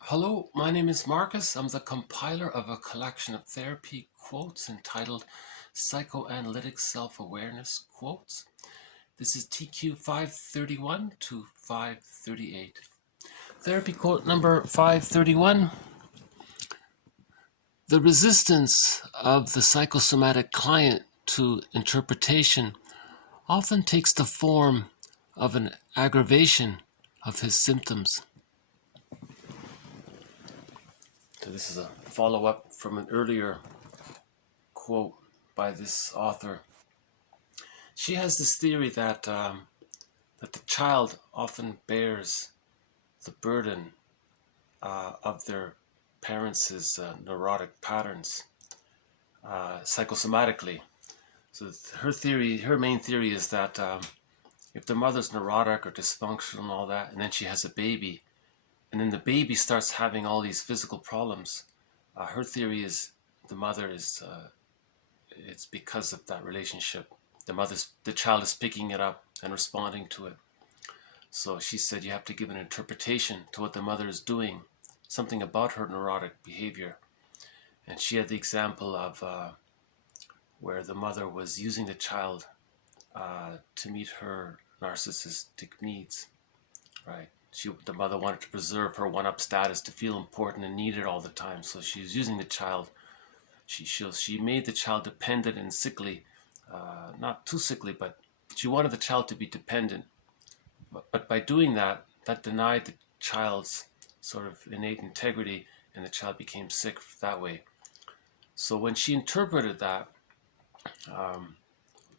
Hello, my name is Marcus. I'm the compiler of a collection of therapy quotes entitled Psychoanalytic Self-Awareness Quotes. This is TQ 531 to 538. Therapy quote number 531. The resistance of the psychosomatic client to interpretation often takes the form of an aggravation of his symptoms. So this is a follow-up from an earlier quote by this author. She has this theory that that the child often bears the burden of their parents' neurotic patterns psychosomatically. So her main theory is that if the mother's neurotic or dysfunctional and all that, and then she has a baby, and then the baby starts having all these physical problems, her theory is the mother is it's because of that relationship. The child is picking it up and responding to it. So she said you have to give an interpretation to what the mother is doing, something about her neurotic behavior. And she had the example of where the mother was using the child to meet her narcissistic needs, right? The mother wanted to preserve her one-up status, to feel important and needed all the time. So she was using the child. She made the child dependent and sickly, not too sickly, but she wanted the child to be dependent. But by doing that, that denied the child's sort of innate integrity, and the child became sick that way. So when she interpreted that,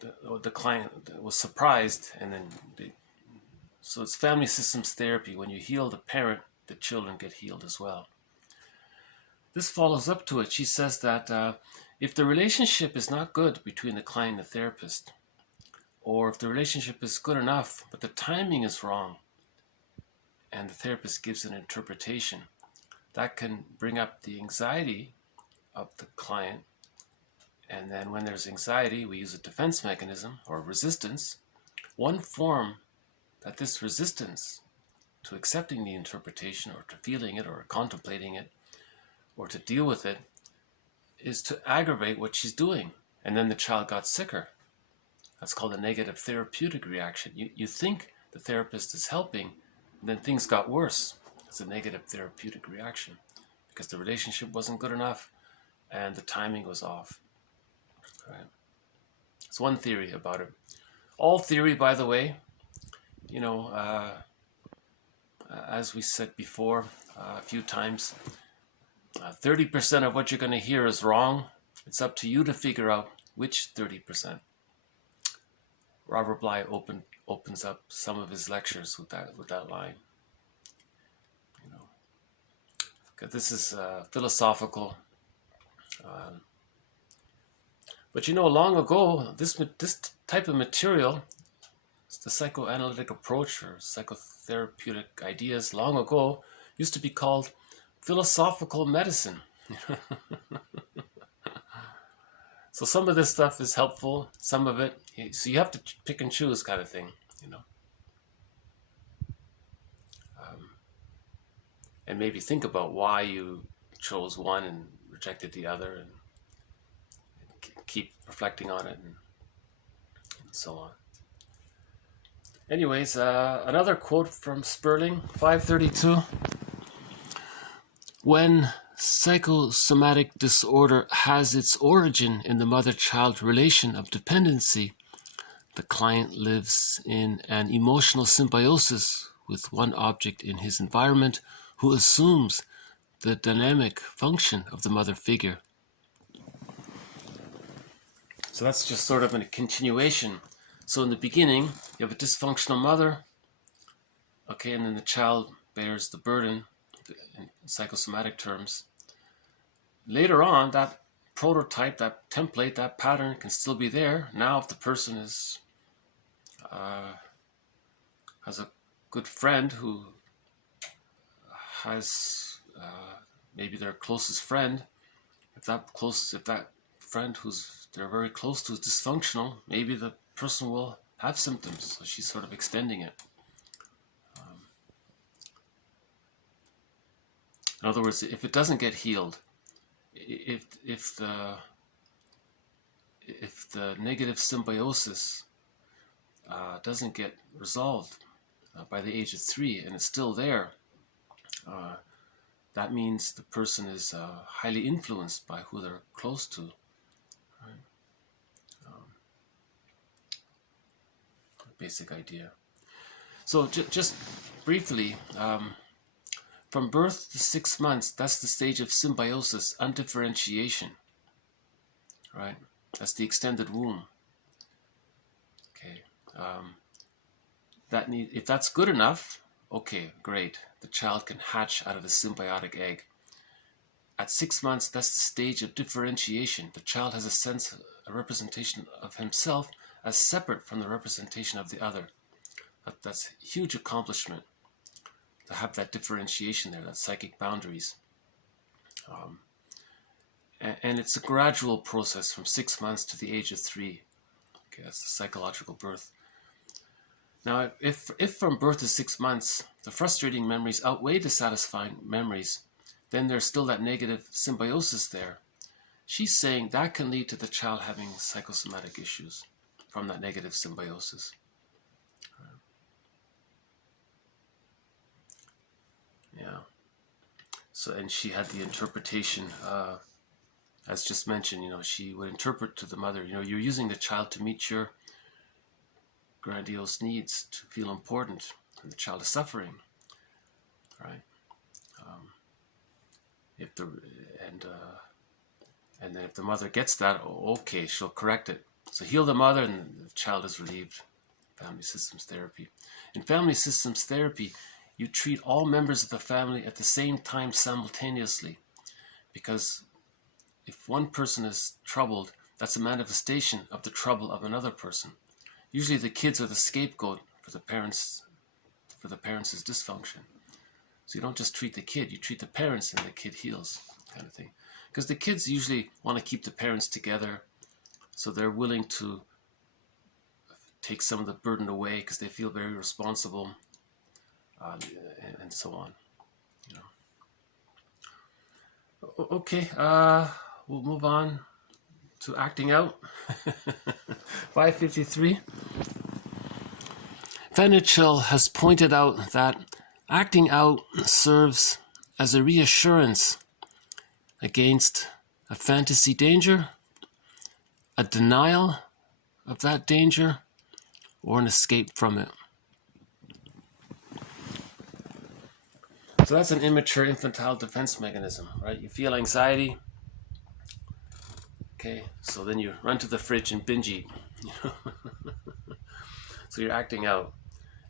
the client was surprised, and then so it's family systems therapy. When you heal the parent, the children get healed as well. This follows up to it. She says that if the relationship is not good between the client and the therapist, or if the relationship is good enough, but the timing is wrong, and the therapist gives an interpretation, that can bring up the anxiety of the client. And then when there's anxiety, we use a defense mechanism or resistance. One form that this resistance to accepting the interpretation, or to feeling it, or contemplating it, or to deal with it, is to aggravate what she's doing. And then the child got sicker. That's called a negative therapeutic reaction. You think the therapist is helping, and then things got worse. It's a negative therapeutic reaction because the relationship wasn't good enough and the timing was off. Right? It's one theory about it. All theory, by the way, as we said before a few times, 30% of what you're going to hear is wrong. It's up to you to figure out which 30%. Robert Bly opens up some of his lectures with that line. This is philosophical. But long ago, this type of material, the psychoanalytic approach or psychotherapeutic ideas, long ago used to be called philosophical medicine. So some of this stuff is helpful, some of it, so you have to pick and choose, kind of thing, and maybe think about why you chose one and rejected the other, and keep reflecting on it, and so on. Anyways, another quote from Sperling, 532. When psychosomatic disorder has its origin in the mother-child relation of dependency, the client lives in an emotional symbiosis with one object in his environment who assumes the dynamic function of the mother figure. So that's just sort of a continuation. So in the beginning, you have a dysfunctional mother, okay, and then the child bears the burden in psychosomatic terms. Later on, that prototype, that template, that pattern can still be there. Now, if the person has a good friend who has maybe their closest friend, if that friend who's they're very close to is dysfunctional, maybe the person will have symptoms. So she's sort of extending it. In other words, if it doesn't get healed, if the negative symbiosis doesn't get resolved by the age of 3 and it's still there, that means the person is highly influenced by who they're close to. Right? Basic idea. So just briefly, from birth to 6 months, that's the stage of symbiosis, undifferentiation. Right? That's the extended womb. Okay. If that's good enough, okay, great. The child can hatch out of the symbiotic egg. At 6 months, that's the stage of differentiation. The child has a sense, a representation of himself as separate from the representation of the other. That's a huge accomplishment to have that differentiation there, that psychic boundaries. And it's a gradual process from 6 months to the age of 3. Okay, that's the psychological birth. Now, if from birth to 6 months, the frustrating memories outweigh the satisfying memories, then there's still that negative symbiosis there. She's saying that can lead to the child having psychosomatic issues from that negative symbiosis. Yeah. So, and she had the interpretation, as just mentioned, she would interpret to the mother, you're using the child to meet your grandiose needs, to feel important, and the child is suffering, right? And then if the mother gets that, okay, she'll correct it. So heal the mother, and the child is relieved. Family systems therapy. In family systems therapy, you treat all members of the family at the same time simultaneously, because if one person is troubled, that's a manifestation of the trouble of another person. Usually the kids are the scapegoat for the parents' dysfunction. So you don't just treat the kid, you treat the parents and the kid heals, kind of thing. Because the kids usually want to keep the parents together, so they're willing to take some of the burden away because they feel very responsible, and so on. Okay, we'll move on to acting out. 553. Fenichel has pointed out that acting out serves as a reassurance against a fantasy danger, a denial of that danger, or an escape from it. So that's an immature infantile defense mechanism, right? You feel anxiety. Okay, so then you run to the fridge and binge eat. So you're acting out.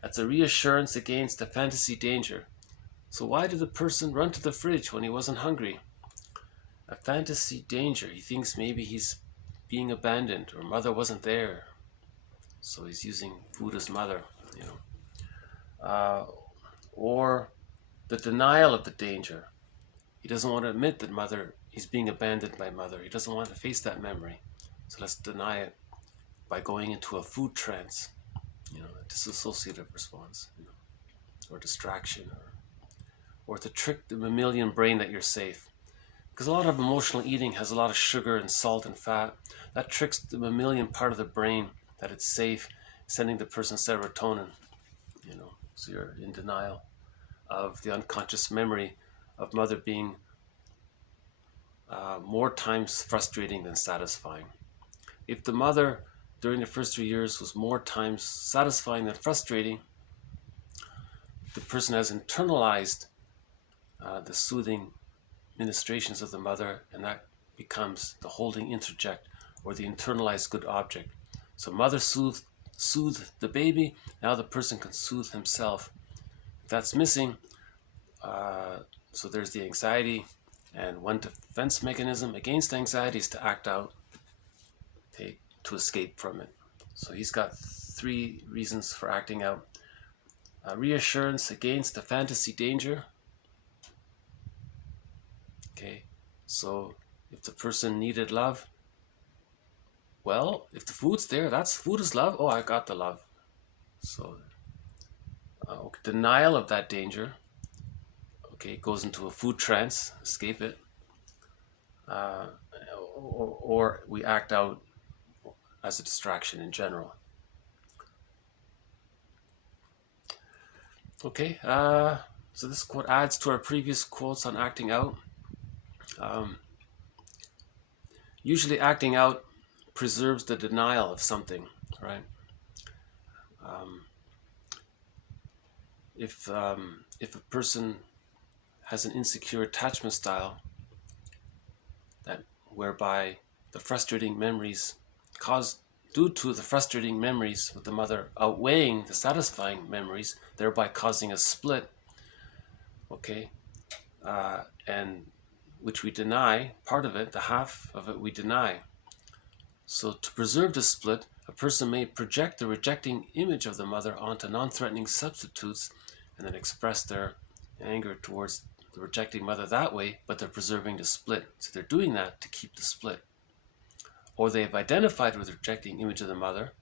That's a reassurance against a fantasy danger. So why did the person run to the fridge when he wasn't hungry? A fantasy danger. He thinks maybe he's being abandoned or mother wasn't there. So he's using food as mother, or the denial of the danger. He doesn't want to admit that he's being abandoned by mother. He doesn't want to face that memory. So let's deny it by going into a food trance, a dissociative response, or distraction, or to trick the mammalian brain that you're safe. Because a lot of emotional eating has a lot of sugar and salt and fat. That tricks the mammalian part of the brain that it's safe, sending the person serotonin, so you're in denial of the unconscious memory of mother being more times frustrating than satisfying. If the mother during the first 3 years was more times satisfying than frustrating, the person has internalized the soothing ministrations of the mother, and that becomes the holding interject, or the internalized good object. So mother soothed the baby, now the person can soothe himself. If that's missing, so there's the anxiety, and one defense mechanism against anxiety is to act out, to escape from it. So he's got 3 reasons for acting out. Reassurance against a fantasy danger. Okay, so if the person needed love, well, if the food's there, food is love. Oh, I got the love. So denial of that danger. Okay, goes into a food trance, escape it, or we act out as a distraction in general. Okay, so this quote adds to our previous quotes on acting out. Usually acting out preserves the denial of something, right? If a person has an insecure attachment style, that whereby the frustrating memories due to the frustrating memories with the mother outweighing the satisfying memories, thereby causing a split, okay, and which we deny, part of it, the half of it we deny. So to preserve the split, a person may project the rejecting image of the mother onto non-threatening substitutes and then express their anger towards the rejecting mother that way, but they're preserving the split. So they're doing that to keep the split. Or they have identified with the rejecting image of the mother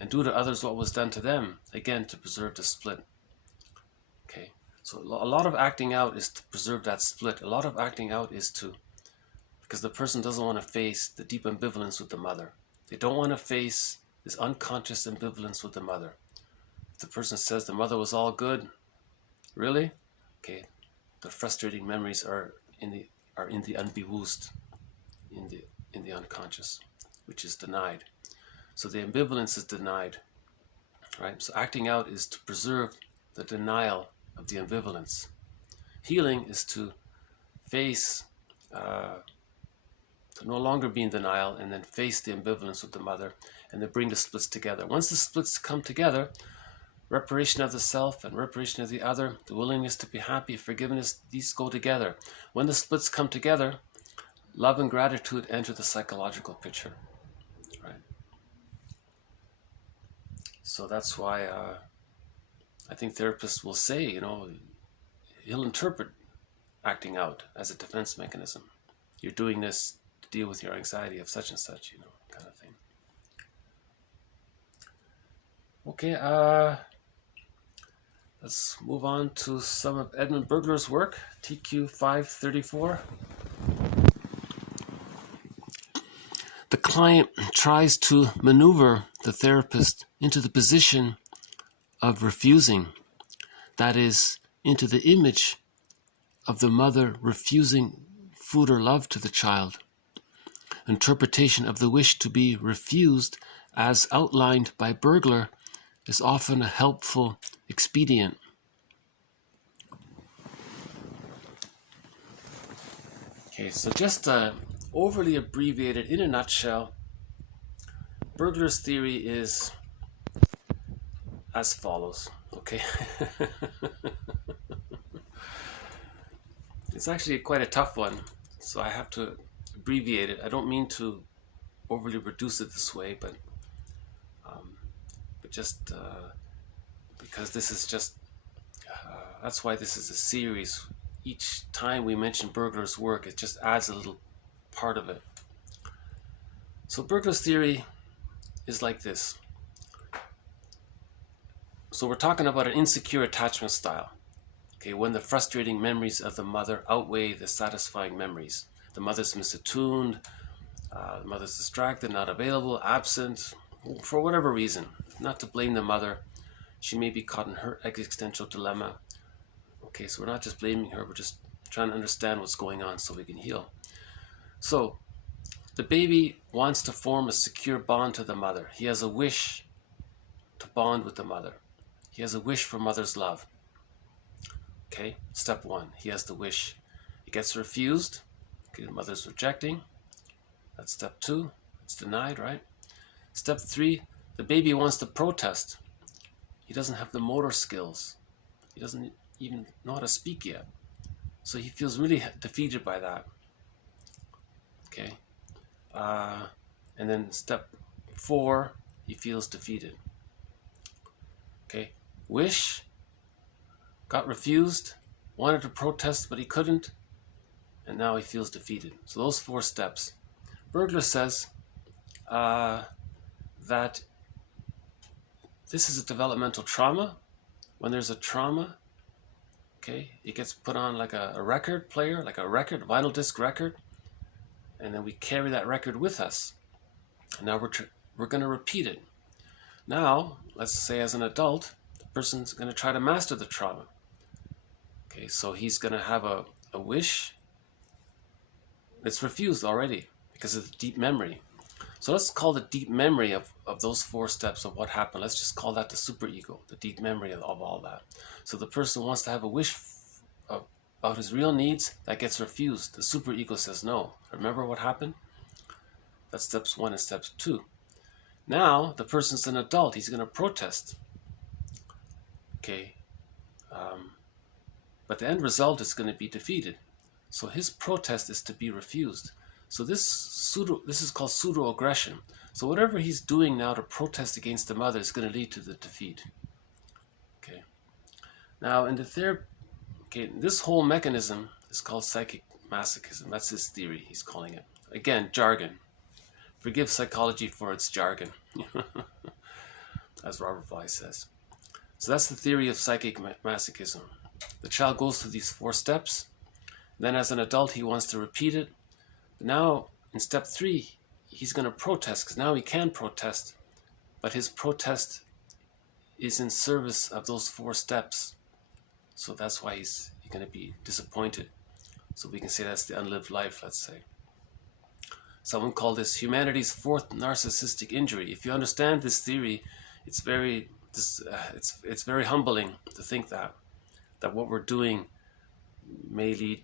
and do to others what was done to them, again to preserve the split. Okay, so a lot of acting out is to preserve that split. A lot of acting out is because the person doesn't want to face the deep ambivalence with the mother. They don't want to face this unconscious ambivalence with the mother. If the person says the mother was all good, really? Okay, the frustrating memories are in the unbewusst, in the unconscious, which is denied. So the ambivalence is denied, right? So acting out is to preserve the denial of the ambivalence. Healing is to face, to no longer be in denial and then face the ambivalence with the mother and then bring the splits together. Once the splits come together, reparation of the self and reparation of the other, the willingness to be happy, forgiveness, these go together. When the splits come together, love and gratitude enter the psychological picture, right? So that's why I think therapists will say, he'll interpret acting out as a defense mechanism. You're doing this to deal with your anxiety of such and such, kind of thing. Okay, let's move on to some of Edmund Bergler's work, TQ 534. The client tries to maneuver the therapist into the position of refusing, that is, into the image of the mother refusing food or love to the child. Interpretation of the wish to be refused, as outlined by Bergler, is often a helpful expedient. Okay, so just overly abbreviated in a nutshell, Bergler's theory is as follows, okay? It's actually quite a tough one, so I have to abbreviate it. I don't mean to overly reduce it this way, but just because this is just, that's why this is a series. Each time we mention Bergler's work, it just adds a little part of it. So Bergler's theory is like this. So we're talking about an insecure attachment style. Okay, when the frustrating memories of the mother outweigh the satisfying memories. The mother's misattuned, the mother's distracted, not available, absent, for whatever reason. Not to blame the mother. She may be caught in her existential dilemma. Okay, so we're not just blaming her, we're just trying to understand what's going on so we can heal. So, the baby wants to form a secure bond to the mother. He has a wish to bond with the mother. He has a wish for mother's love. Okay, step one, he has the wish. It gets refused. Okay, the mother's rejecting. That's step two. It's denied, right? Step three, the baby wants to protest. He doesn't have the motor skills. He doesn't even know how to speak yet. So he feels really defeated by that. Okay. And then step four, he feels defeated. Okay. Wish, got refused, wanted to protest, but he couldn't, and now he feels defeated. So those four steps. Bergler says that this is a developmental trauma. When there's a trauma, Okay, it gets put on like a record player, like a record, vinyl disc record, and then we carry that record with us. And now we're going to repeat it. Now, let's say as an adult, the person's going to try to master the trauma. Okay, so he's going to have a wish that's refused already because of the deep memory. So let's call the deep memory of those 4 steps of what happened. Let's just call that the superego, the deep memory of all that. So the person wants to have a wish about his real needs that gets refused. The superego says no. Remember what happened? That's steps 1 and steps 2. Now the person's an adult. He's going to protest. Okay, but the end result is going to be defeated. So his protest is to be refused. So this is called pseudo-aggression. So whatever he's doing now to protest against the mother is going to lead to the defeat. Okay. Now in the therapy, this whole mechanism is called psychic masochism. That's his theory. He's calling it. Again, jargon. Forgive psychology for its jargon, as Robert Bly says. So that's the theory of psychic masochism. The child goes through these 4 steps. Then as an adult, he wants to repeat it. But now in step 3, he's going to protest, because now he can protest. But his protest is in service of those 4 steps. So that's why he's going to be disappointed. So we can say that's the unlived life, let's say. Someone called this humanity's 4th narcissistic injury. If you understand this theory, it's very humbling to think that what we're doing may lead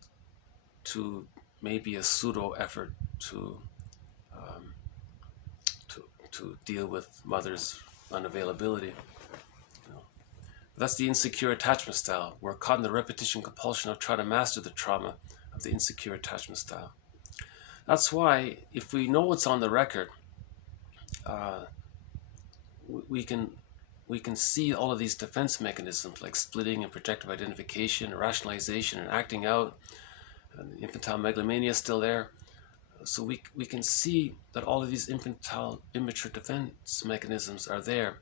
to maybe a pseudo effort to deal with mother's unavailability. That's the insecure attachment style. We're caught in the repetition compulsion of trying to master the trauma of the insecure attachment style. That's why, if we know what's on the record, we can see all of these defense mechanisms like splitting and projective identification, and rationalization, and acting out. And infantile megalomania is still there. So we can see that all of these infantile immature defense mechanisms are there,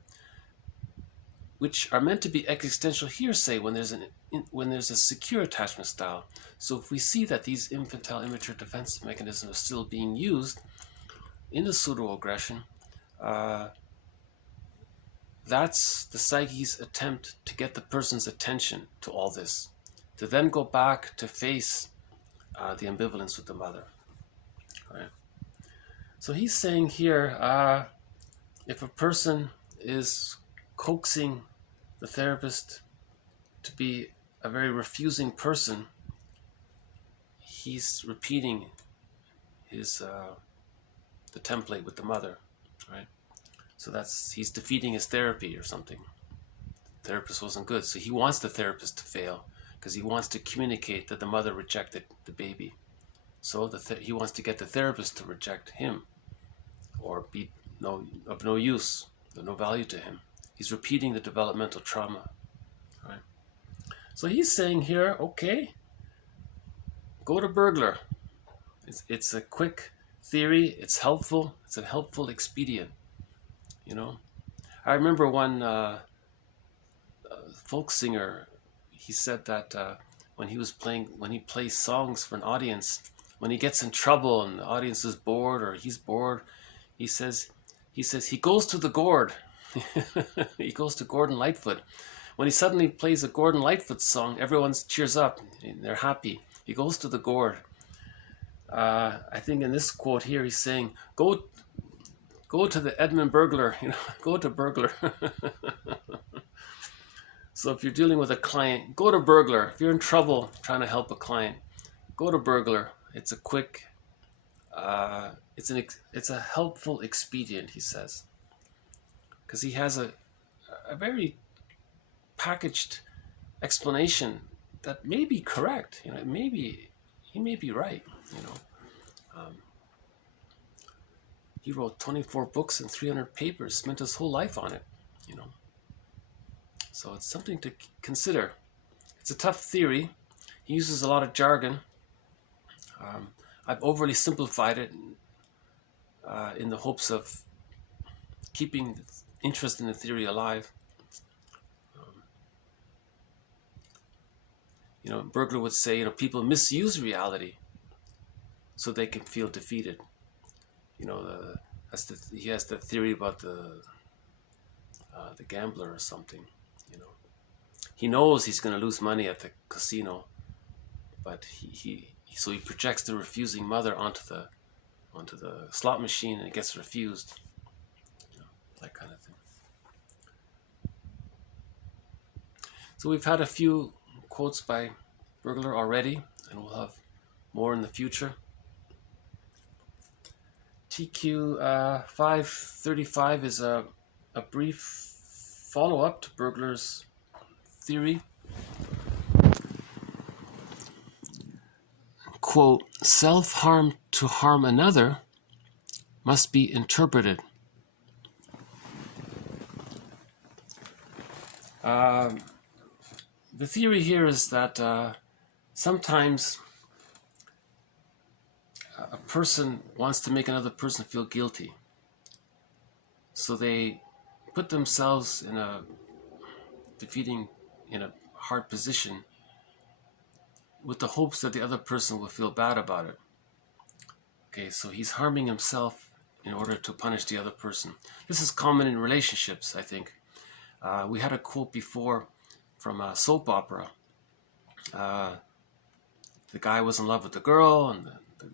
which are meant to be existential hearsay when there's a secure attachment style. So if we see that these infantile immature defense mechanisms are still being used in the pseudo-aggression, that's the psyche's attempt to get the person's attention to all this, to then go back to face the ambivalence with the mother. Right? So he's saying here, if a person is coaxing the therapist to be a very refusing person, he's repeating his the template with the mother, right? So he's defeating his therapy or something. The therapist wasn't good, so he wants the therapist to fail because he wants to communicate that the mother rejected the baby. So he wants to get the therapist to reject him or be of no use, of no value to him. He's repeating the developmental trauma. Right? So he's saying here, okay, go to Bergler. It's a quick theory. It's helpful. It's a helpful expedient. I remember one folk singer. He said that when he plays songs for an audience, when he gets in trouble and the audience is bored or he's bored, he says he goes to the gourd. He goes to Gordon Lightfoot. When he suddenly plays a Gordon Lightfoot song, everyone cheers up. They're happy. He goes to the gourd. I think in this quote here, he's saying, go to the Edmund Bergler. Go to Bergler. So if you're dealing with a client, go to Bergler. If you're in trouble trying to help a client, go to Bergler. It's a quick, it's a helpful expedient, he says. Because he has a very packaged explanation that may be correct. He may be right. He wrote 24 books and 300 papers, spent his whole life on it. So it's something to consider. It's a tough theory. He uses a lot of jargon. I've overly simplified it in the hopes of keeping interest in the theory alive. Bergler would say, people misuse reality so they can feel defeated. He has the theory about the gambler or something. He knows he's going to lose money at the casino, but so he projects the refusing mother onto the slot machine, and it gets refused. That kind of thing. So we've had a few quotes by Bergler already, and we'll have more in the future. TQ 535 is a brief follow-up to Bergler's theory. Quote, self-harm to harm another must be interpreted. The theory here is that sometimes a person wants to make another person feel guilty. So they put themselves in a hard position with the hopes that the other person will feel bad about it. Okay, so he's harming himself in order to punish the other person. This is common in relationships, I think. We had a quote before from a soap opera. The guy was in love with the girl, and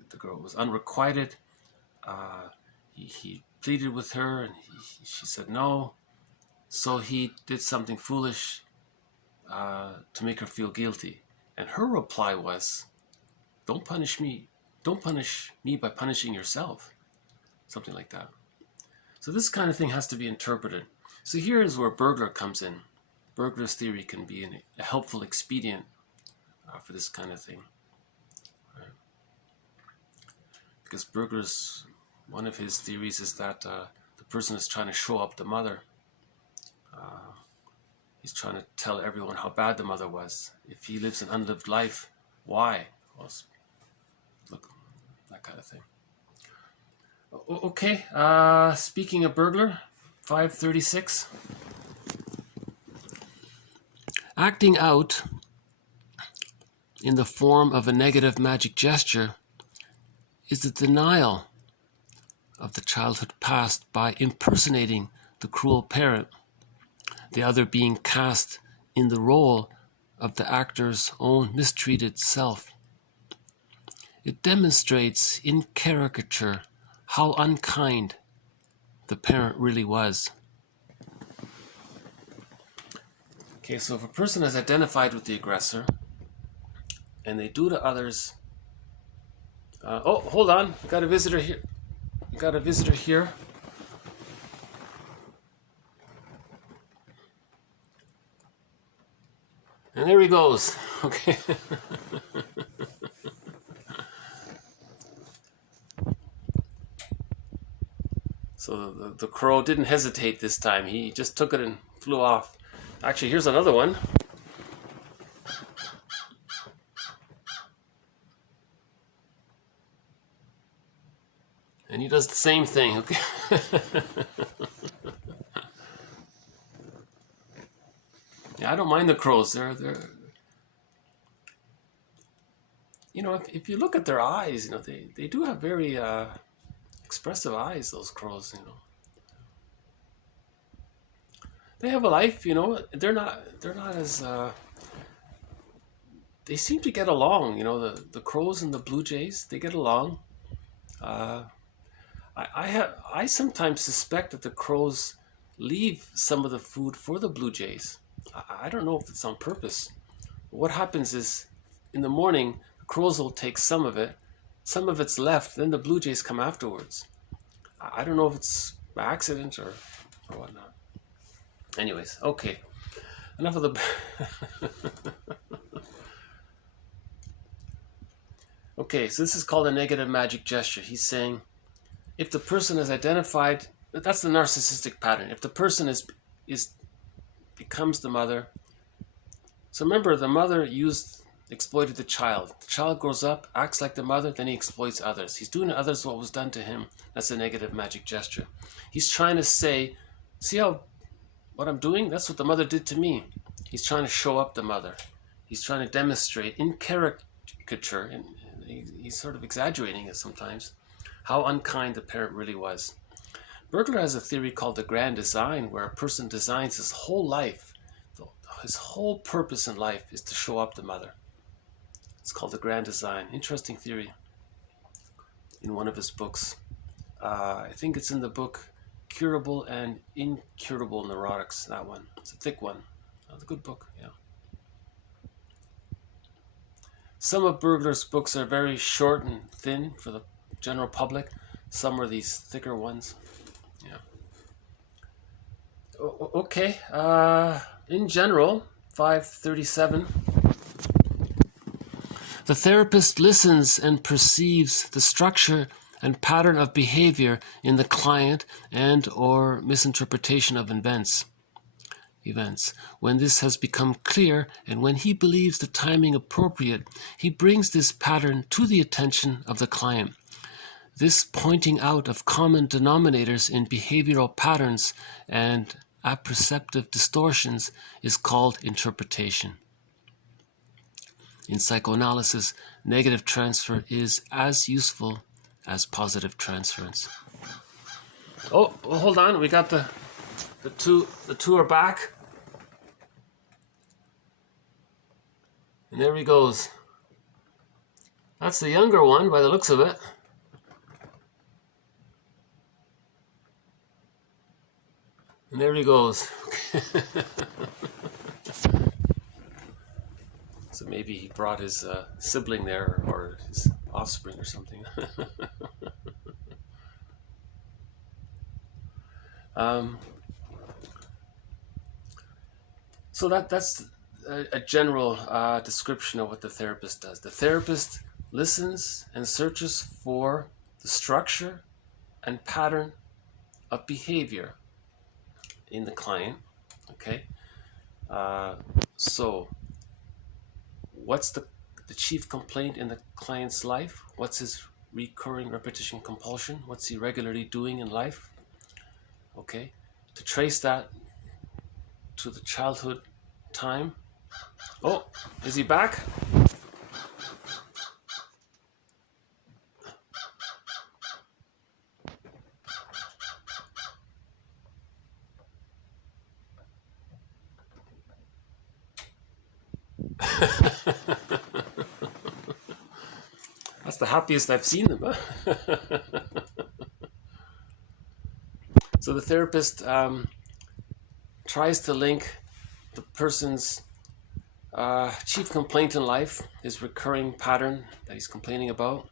the girl was unrequited. He pleaded with her, and she said no. So he did something foolish to make her feel guilty. And her reply was, don't punish me. Don't punish me by punishing yourself. Something like that. So this kind of thing has to be interpreted. So here is where Bergler comes in. Bergler's theory can be a helpful expedient for this kind of thing. Right? Because one of his theories is that the person is trying to show up the mother. He's trying to tell everyone how bad the mother was. If he lives an unlived life, why? Well, look, that kind of thing. Okay, speaking of Bergler, 536. Acting out in the form of a negative magic gesture is the denial of the childhood past by impersonating the cruel parent, the other being cast in the role of the actor's own mistreated self. It demonstrates in caricature how unkind the parent really was. Okay, so if a person is identified with the aggressor and they do to others... oh, hold on, we got a visitor here. And there he goes. Okay. So the crow didn't hesitate this time. He just took it and flew off. Actually, here's another one. And he does the same thing. Okay. Yeah, I don't mind the crows. They're if you look at their eyes, they do have very expressive eyes, those crows, They have a life, they're not as they seem to get along, the crows and the blue jays, they get along. I sometimes suspect that the crows leave some of the food for the blue jays. I don't know if it's on purpose. What happens is, in the morning, the crows will take some of it's left, then the blue jays come afterwards. I don't know if it's by accident or whatnot. Anyways, okay. Enough of the... Okay, so this is called a negative magic gesture. He's saying, if the person is identified... That's the narcissistic pattern. If the person becomes the mother... So remember, the mother exploited the child. The child grows up, acts like the mother, then he exploits others. He's doing to others what was done to him. That's a negative magic gesture. He's trying to say, see what I'm doing? That's what the mother did to me. He's trying to show up the mother. he's trying to demonstrate in caricature, and he's sort of exaggerating it sometimes, how unkind the parent really was. Bergler has a theory called the grand design, where a person designs his whole life. His whole purpose in life is to show up the mother. It's called the grand design. Interesting theory in one of his books. I think it's in the book Curable and Incurable Neurotics, that one. It's a thick one. It's a good book, yeah. Some of Bergler's books are very short and thin for the general public. Some are these thicker ones. Yeah. Okay. In general, 537. The therapist listens and perceives the structure and pattern of behavior in the client and or misinterpretation of events. When this has become clear and when he believes the timing appropriate, he brings this pattern to the attention of the client. This pointing out of common denominators in behavioral patterns and apperceptive distortions is called interpretation. In psychoanalysis, negative transfer is as useful as positive transference. Oh, well, hold on, we got the two are back. And there he goes. That's the younger one by the looks of it. And there he goes. So maybe he brought his sibling there, or his offspring or something. So that's a general description of what the therapist does. The therapist listens and searches for the structure and pattern of behavior in the client. Okay. So what's the chief complaint in the client's life? What's his recurring repetition compulsion? What's he regularly doing in life? Okay. To trace that to the childhood time. Oh, is he back? That's the happiest I've seen them. So the therapist tries to link the person's chief complaint in life, his recurring pattern that he's complaining about,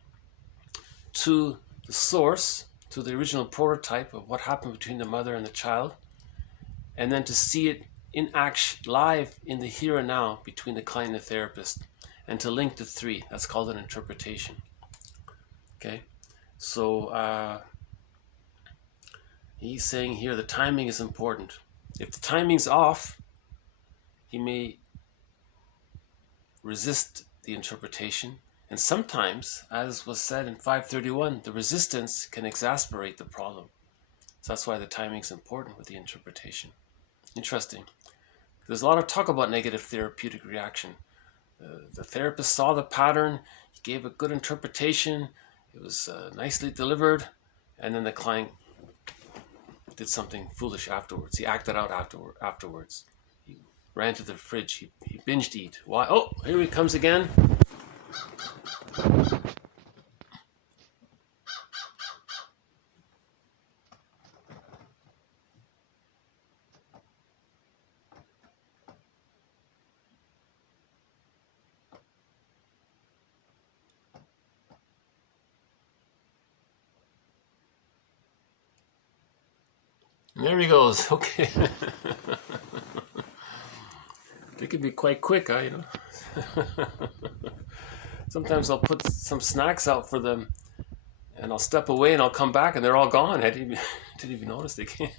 to the source, to the original prototype of what happened between the mother and the child, and then to see it in action, live in the here and now between the client and the therapist, and to link the three. That's called an interpretation. Okay, so he's saying here the timing is important. If the timing's off, he may resist the interpretation, and sometimes, as was said in 531, the resistance can exacerbate the problem. So that's why the timing is important with the interpretation. Interesting. There's a lot of talk about negative therapeutic reaction. The therapist saw the pattern, he gave a good interpretation, it was nicely delivered, and then the client did something foolish afterwards. He acted out afterwards. He ran to the fridge, he binged eat. Why? Oh, here he comes again. And there he goes. Okay. They can be quite quick, huh, you know. Sometimes I'll put some snacks out for them, and I'll step away, and I'll come back, and they're all gone. I didn't even notice they came.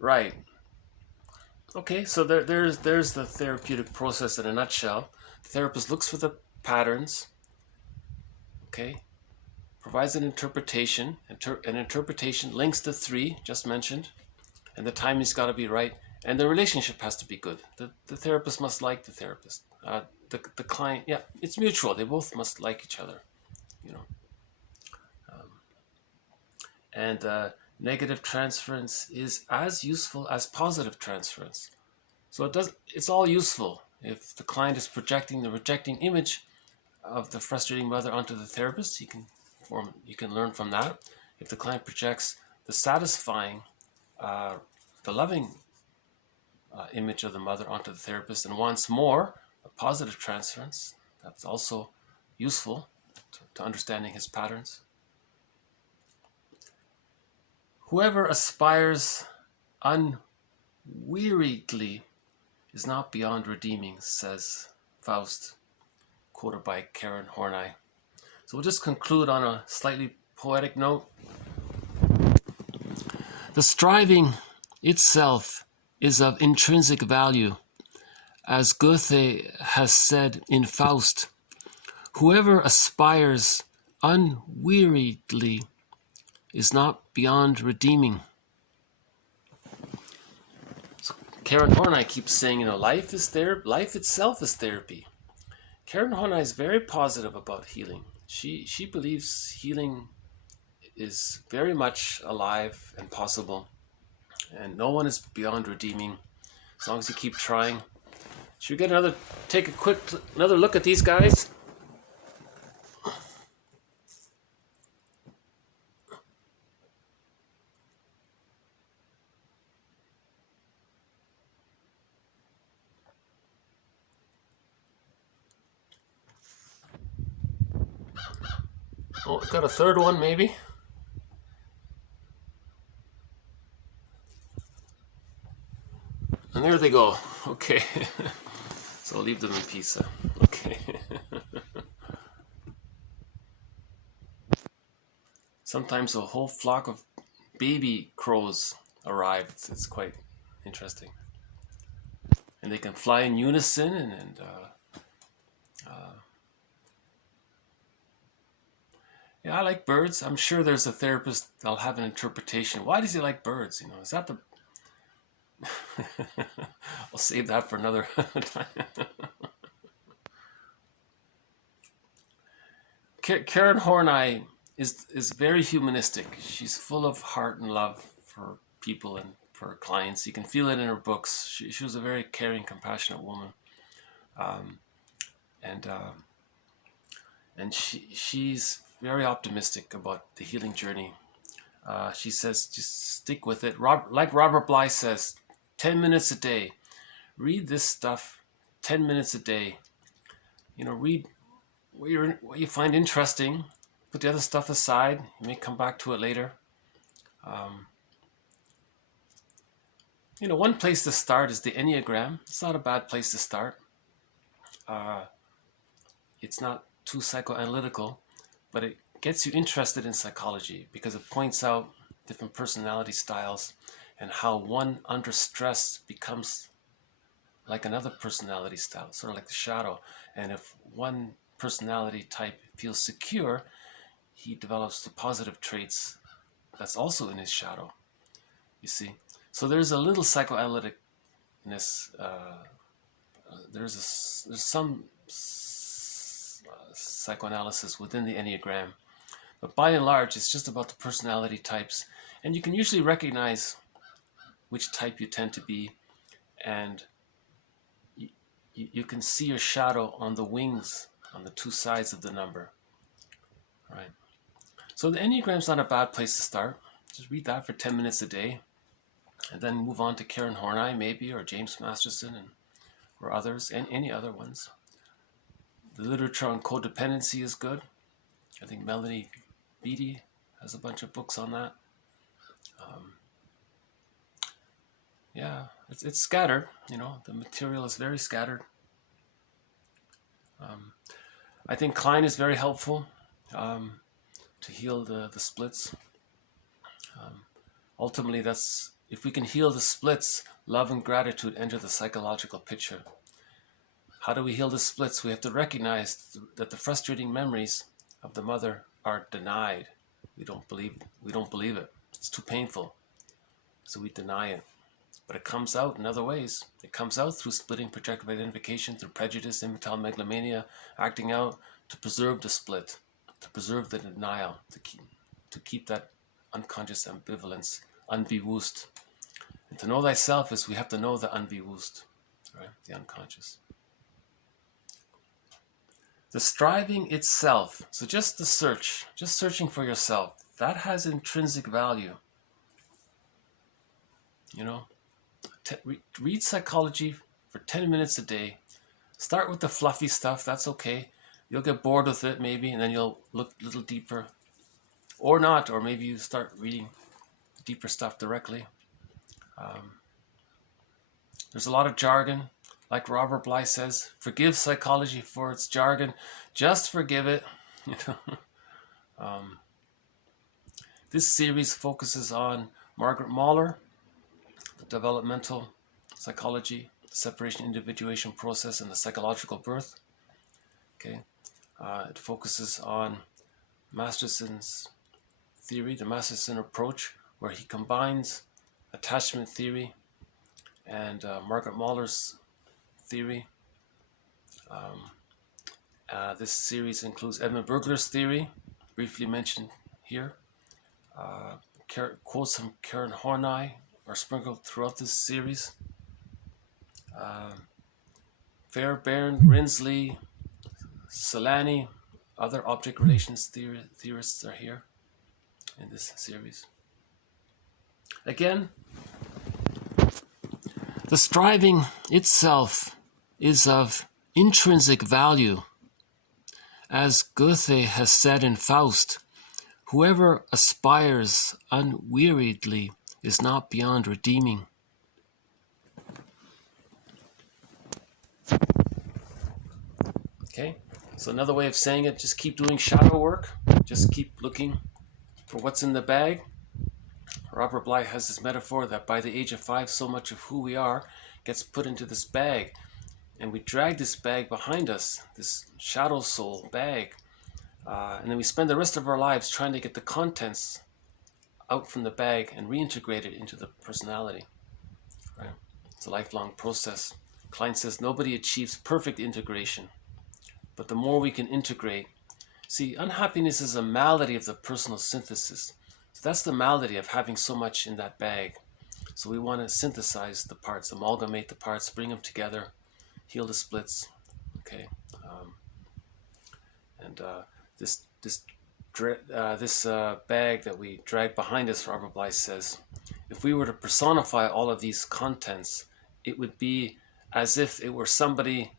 Right. Okay, so there's the therapeutic process in a nutshell. The therapist looks for the patterns. Okay. provides an interpretation. An interpretation links the three just mentioned, and the timing's got to be right, and the relationship has to be good. The therapist must like the therapist. The client, yeah, it's mutual. They both must like each other, you know. And negative transference is as useful as positive transference. So it's all useful. If the client is projecting the rejecting image of the frustrating mother onto the therapist, you can learn from that. If the client projects the satisfying, the loving image of the mother onto the therapist and wants more, a positive transference, that's also useful to understanding his patterns. Whoever aspires unweariedly is not beyond redeeming, says Faust, quoted by Karen Horney. So we'll just conclude on a slightly poetic note. The striving itself is of intrinsic value. As Goethe has said in Faust, whoever aspires unweariedly is not beyond redeeming. So Karen Horney keeps saying, life is there, life itself is therapy. Karen Horney is very positive about healing. She believes healing is very much alive and possible, and no one is beyond redeeming as long as you keep trying. Should we get take another look at these guys? Oh, got a third one maybe. And there they go. Okay. So I'll leave them in peace. Okay. Sometimes a whole flock of baby crows arrive. It's quite interesting. And they can fly in unison and yeah, I like birds. I'm sure there's a therapist that'll have an interpretation. Why does he like birds? Is that the... I'll save that for another time. Karen Horney is very humanistic. She's full of heart and love for people and for her clients. You can feel it in her books. She was a very caring, compassionate woman. And she's very optimistic about the healing journey. She says, just stick with it. Like Robert Bly says, 10 minutes a day. Read this stuff 10 minutes a day. Read what you find interesting. Put the other stuff aside. You may come back to it later. One place to start is the Enneagram. It's not a bad place to start. It's not too psychoanalytical, but it gets you interested in psychology because it points out different personality styles and how one under stress becomes like another personality style, sort of like the shadow. And if one personality type feels secure, he develops the positive traits that's also in his shadow, you see. So there's a little psychoanalyticness, there's some psychoanalysis within the Enneagram, but by and large it's just about the personality types, and you can usually recognize which type you tend to be, and you can see your shadow on the wings, on the two sides of the number, right? So the Enneagram's not a bad place to start. Just read that for 10 minutes a day, and then move on to Karen Horney maybe, or James Masterson, or others, and any other ones. The literature on codependency is good. I think Melanie Beattie has a bunch of books on that. Yeah, it's scattered, the material is very scattered. I think Klein is very helpful to heal the splits. Ultimately, if we can heal the splits, love and gratitude enter the psychological picture. How do we heal the splits? We have to recognize that the frustrating memories of the mother are denied. We don't believe it. It's too painful. So we deny it. But it comes out in other ways. It comes out through splitting projective identification, through prejudice, infantile megalomania, acting out to preserve the split, to preserve the denial, to keep that unconscious ambivalence unbewusst. And to know thyself is we have to know the unbewusst, right? The unconscious. The striving itself, so just the search, just searching for yourself, that has intrinsic value. You know, read psychology for 10 minutes a day. Start with the fluffy stuff, that's okay. You'll get bored with it maybe, and then you'll look a little deeper. Or not, or maybe you start reading deeper stuff directly. There's a lot of jargon. Like Robert Bly says, forgive psychology for its jargon. Just forgive it. You know. This series focuses on Margaret Mahler, the developmental psychology, the separation individuation process, and the psychological birth. Okay. It focuses on Masterson's theory, the Masterson approach, where he combines attachment theory and Margaret Mahler's theory. This series includes Edmund Bergler's theory, briefly mentioned here. Quotes from Karen Horney are sprinkled throughout this series. Fairbairn, Rinsley, Solani, other object relations theorists are here in this series. Again, the striving itself is of intrinsic value. As Goethe has said in Faust, whoever aspires unweariedly is not beyond redeeming. Okay, so another way of saying it, just keep doing shadow work. Just keep looking for what's in the bag. Robert Bly has this metaphor that by the age of 5, so much of who we are gets put into this bag. And we drag this bag behind us, this shadow soul bag. And then we spend the rest of our lives trying to get the contents out from the bag and reintegrate it into the personality. Right? It's a lifelong process. Klein says nobody achieves perfect integration. But the more we can integrate, see, unhappiness is a malady of the personal synthesis. So that's the malady of having so much in that bag. So we want to synthesize the parts, amalgamate the parts, bring them together, heal the splits. Okay, this bag that we drag behind us, Robert Bly says, if we were to personify all of these contents, it would be as if it were somebody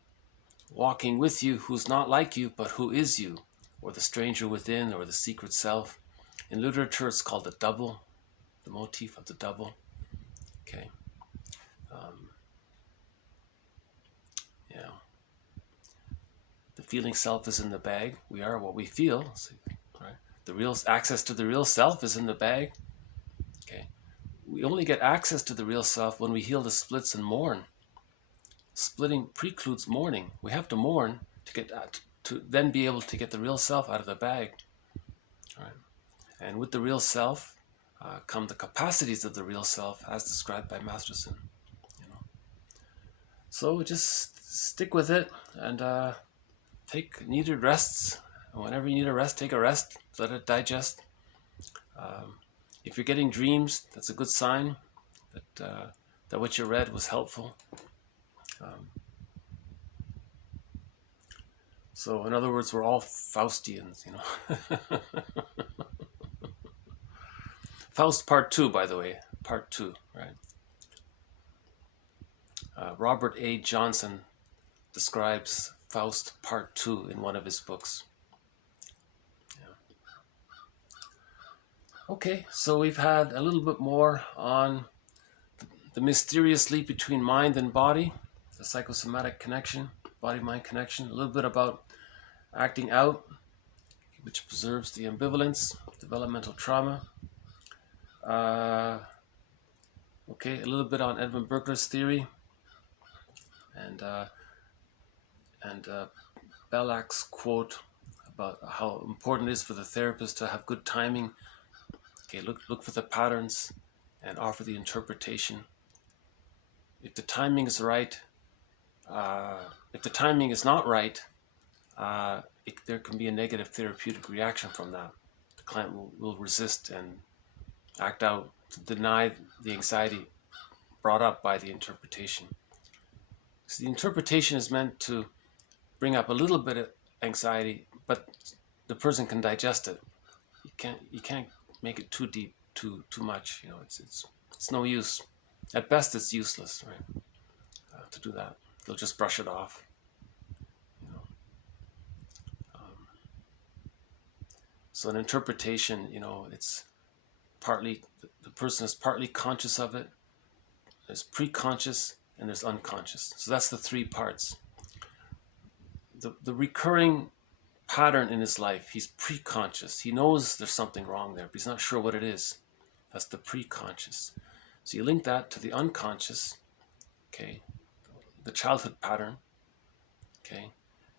walking with you who's not like you, but who is you, or the stranger within, or the secret self. In literature, it's called the double, the motif of the double. Okay. Yeah. The feeling self is in the bag. We are what we feel. So, right? The real access to the real self is in the bag. Okay. We only get access to the real self when we heal the splits and mourn. Splitting precludes mourning. We have to mourn to get to then be able to get the real self out of the bag. All right. And with the real self come the capacities of the real self, as described by Masterson. You know. So just stick with it and take needed rests. And whenever you need a rest, take a rest. Let it digest. If you're getting dreams, that's a good sign that what you read was helpful. So in other words, we're all Faustians, you know. Faust Part 2, by the way, Part 2, right? Robert A. Johnson describes Faust Part 2 in one of his books. Yeah. Okay, so we've had a little bit more on the mysterious leap between mind and body, the psychosomatic connection, body-mind connection, a little bit about acting out, which preserves the ambivalence, developmental trauma. Okay, a little bit on Edmund Bergler's theory, and Belak's quote about how important it is for the therapist to have good timing. Okay, look for the patterns and offer the interpretation. If the timing is right, if the timing is not right, there can be a negative therapeutic reaction from that. The client will resist and act out to deny the anxiety brought up by the interpretation. So the interpretation is meant to bring up a little bit of anxiety, but the person can digest it. You can't make it too deep, too much. You know, it's no use. At best, it's useless, right? To do that, they'll just brush it off. You know. So an interpretation, you know, it's partly the person is partly conscious of it. There's pre-conscious and there's unconscious. So that's the three parts. The recurring pattern in his life, he's pre-conscious. He knows there's something wrong there, but he's not sure what it is. That's the pre-conscious. So you link that to the unconscious, okay, the childhood pattern, okay,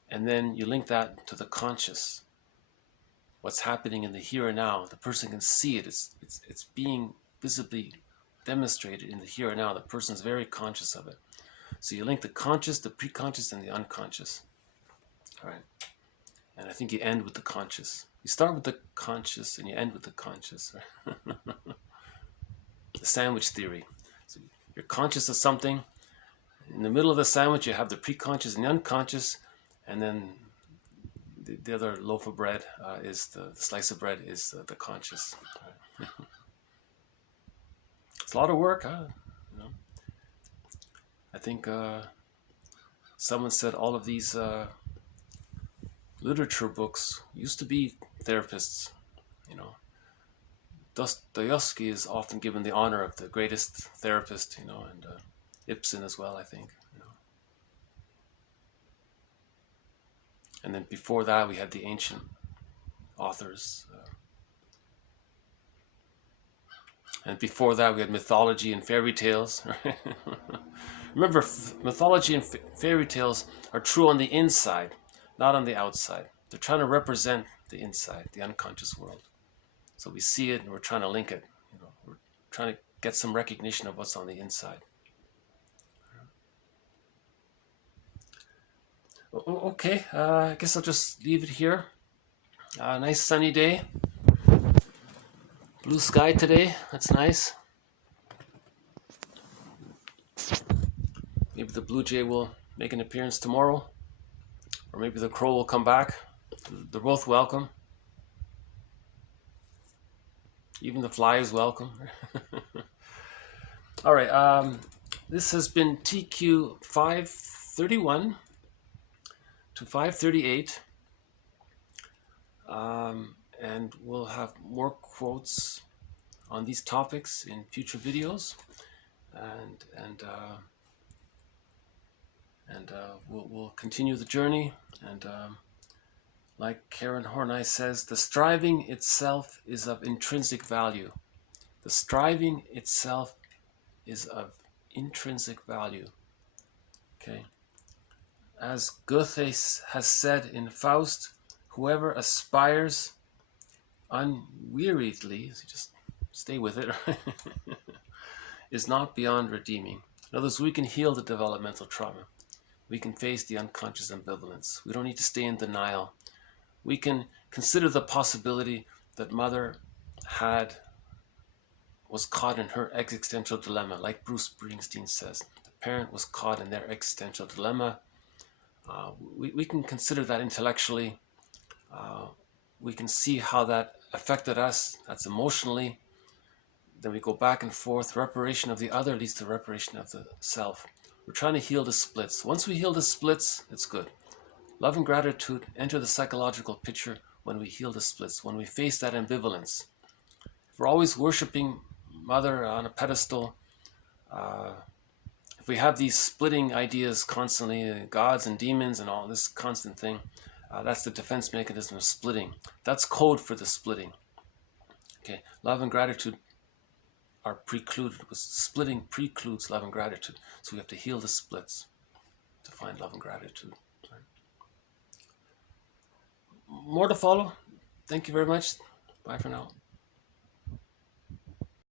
and then you link that to the conscious, what's happening in the here and now. The person can see it. It's being visibly demonstrated in the here and now. The person's very conscious of it. So you link the conscious, the pre-conscious, and the unconscious. All right. And I think you end with the conscious. You start with the conscious and you end with the conscious. Right? The sandwich theory. So you're conscious of something. In the middle of the sandwich, you have the pre-conscious and the unconscious, and then the other loaf of bread is the slice of bread is the conscious. Right? It's a lot of work, huh? You know? I think someone said all of these literature books used to be therapists. You know, Dostoevsky is often given the honor of the greatest therapist. You know, and Ibsen as well, I think. You know, and then before that, we had the ancient authors. And before that, we had mythology and fairy tales. Remember, mythology and fairy tales are true on the inside, not on the outside. They're trying to represent the inside, the unconscious world. So we see it and we're trying to link it. You know, we're trying to get some recognition of what's on the inside. Okay, I guess I'll just leave it here. Nice sunny day. Blue sky today, that's nice. Maybe the blue jay will make an appearance tomorrow, or maybe the crow will come back. They're both welcome. Even the fly is welcome. All right, this has been TQ 531 to 538. And we'll have more quotes on these topics in future videos, and we'll continue the journey. And like Karen Horney says, the striving itself is of intrinsic value. The striving itself is of intrinsic value. Okay, as Goethe has said in Faust, whoever aspires unweariedly, so just stay with it, is not beyond redeeming. In other words, we can heal the developmental trauma. We can face the unconscious ambivalence. We don't need to stay in denial. We can consider the possibility that mother was caught in her existential dilemma, like Bruce Springsteen says. The parent was caught in their existential dilemma. We can consider that intellectually. We can see how that affected us. That's emotionally. Then we go back and forth. Reparation of the other leads to reparation of the self. We're trying to heal the splits. Once we heal the splits, it's good. Love and gratitude enter the psychological picture when we heal the splits, when we face that ambivalence. If we're always worshiping Mother on a pedestal, if we have these splitting ideas constantly, gods and demons and all this constant thing, that's the defense mechanism of splitting. That's code for the splitting. Okay, love and gratitude are precluded. Splitting precludes love and gratitude. So we have to heal the splits to find love and gratitude. more to follow. Thank you very much. Bye for now.